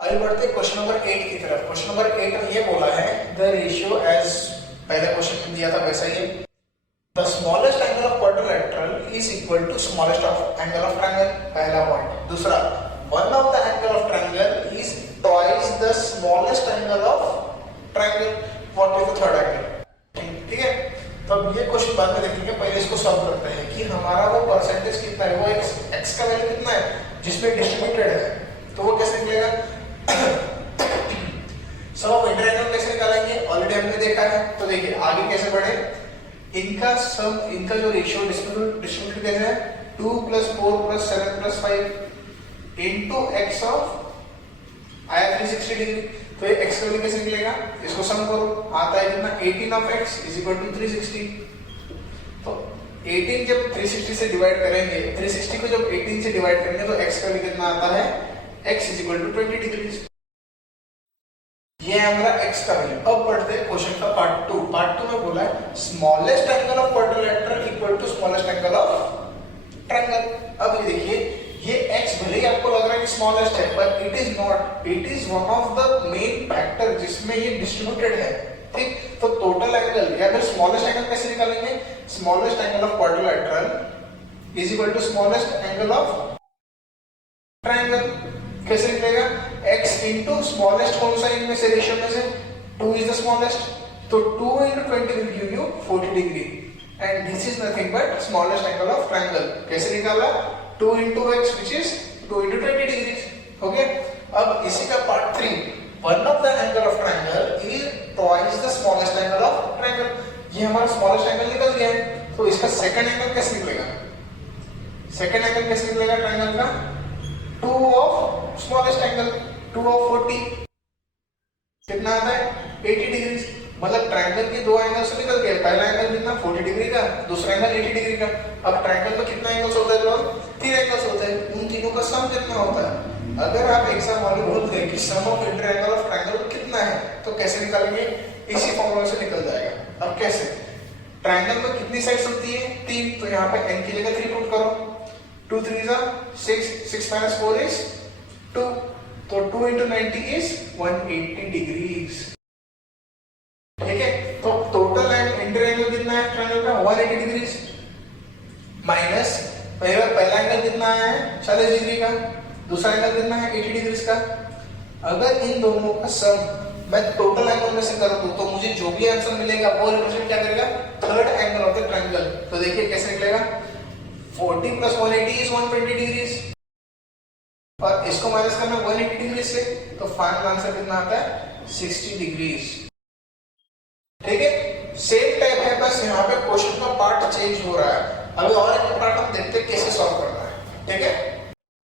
आगे बढ़ते question number 8 की तरफ। क्वेश्चन नंबर 8 में ये बोला है द रेशियो एज पहले क्वेश्चन में दिया था वैसा ही है। The smallest angle of quadrilateral is equal to smallest of angle of triangle, पहला पॉइंट। दूसरा, one of the angle of triangle is twice the smallest angle of triangle, what is the third angle. ठीक है, तो अब ये question बाद में देखेंगे, पहले इसको सॉल्व करते हैं कि हमारा वो परसेंटेज कितना है, वो x का वैल्यू कितना है जिसमें डिस्ट्रीब्यूटेड है, तो वो कैसे निकलेगा। सम ऑफ इंटरएंगल कैसे निकालेंगे, ऑलरेडी हमने देखा है। तो देखिए आगे कैसे बढ़े, इनका सम, इनका जो रेशियो डिस्ट्रीब्यूटेड कैसे है, 2 + 4 + 7 + 5 इनटू x ऑफ आया 360 डिग्री। तो ये x का वैल्यू कैसे निकलेगा, इसको सम करो, आता है कितना 18 ऑफ x = 360। तो 18 जब 360 से डिवाइड करेंगे, 360 को जब 18 से डिवाइड करेंगे तो x का वैल्यू कितना आता है, x = 20 डिग्री। ये है हमारा x का वैल्यू। अब बढ़ते हैं क्वेश्चन का पार्ट 2। पार्ट 2 में बोला है smallest angle of quadrilateral equal to smallest angle of triangle. अब ये देखिए, ये x भले ही आपको लग रहा है कि स्मॉलेस्ट है, पर it is not, it is one of the main factor जिसमें ये डिस्ट्रीब्यूटेड है। ठीक, तो टोटल एंगल या फिर स्मॉलेस्ट एंगल कैसे निकालेंगे, smallest angle of quadrilateral is equal to smallest angle of triangle. कैसे निकलेगा, x into स्मॉलेस्ट कौन सा इनमें से, रेशियो में से 2 is the smallest, तो 2 into 20 will give you 40 degree and this is nothing but smallest angle of triangle। कैसे निकाला, 2 into x which is 2 into 20 degrees। Okay, अब इसी का part 3, one of the angle of triangle is twice the smallest angle of triangle। ये हमारा smallest angle निकल गया है, तो इसका सेकंड एंगल कैसे निकलेगा, सेकंड एंगल कैसे निकलेगा ट्रायंगल का, 2 ऑफ स्मॉलेस्ट एंगल, 2 ऑफ 40 कितना आता है 80 डिग्री। मतलब ट्रायंगल के दो एंगल से निकल गए, पहला एंगल कितना 40 डिग्री का, दूसरा एंगल 80 डिग्री का। अब ट्रायंगल में कितना एंगल्स होता है, लोग 3 एंगल्स होते हैं, उन तीनों का सम कितना होता है। अगर आप एग्जाम वाले बोल दें कि सम ऑफ इंटरएंगल ऑफ ट्रायंगल कितना है, तो कैसे निकालेंगे, इसी फॉर्मूला से निकल जाएगा। अब कैसे, ट्रायंगल में कितनी साइड्स होती है, 3, तो यहाँ पे n की जगह 3 पुट करो, 2 3 6, 6 - 4 is 2, तो 2 into 90 is 180 degrees। ठीक है, तो टोटल इंटरएंगल कितना है ट्रायंगल का, 180 डिग्रीज, माइनस पहला एंगल कितना है 40 डिग्री का, दूसरा एंगल कितना है 80 डिग्रीज का। अगर इन दोनों का सम मैं टोटल एंगल में से कर दूं तो मुझे जो भी आंसर मिलेगा वो रिप्रेजेंट क्या करेगा, third angle of the triangle. तो देखिए कैसे निकलेगा, 40 + 180 is 120 डिग्रीज, और इसको माइनस करना 180 डिग्री से, तो फाइनल आंसर कितना आता है 60 डिग्रीज। ठीक है, सेम टाइप है, बस यहाँ पे क्वेश्चन का पार्ट चेंज हो रहा है। अभी और एक पार्ट हम देखते हैं कैसे सॉल्व करना है। ठीक है।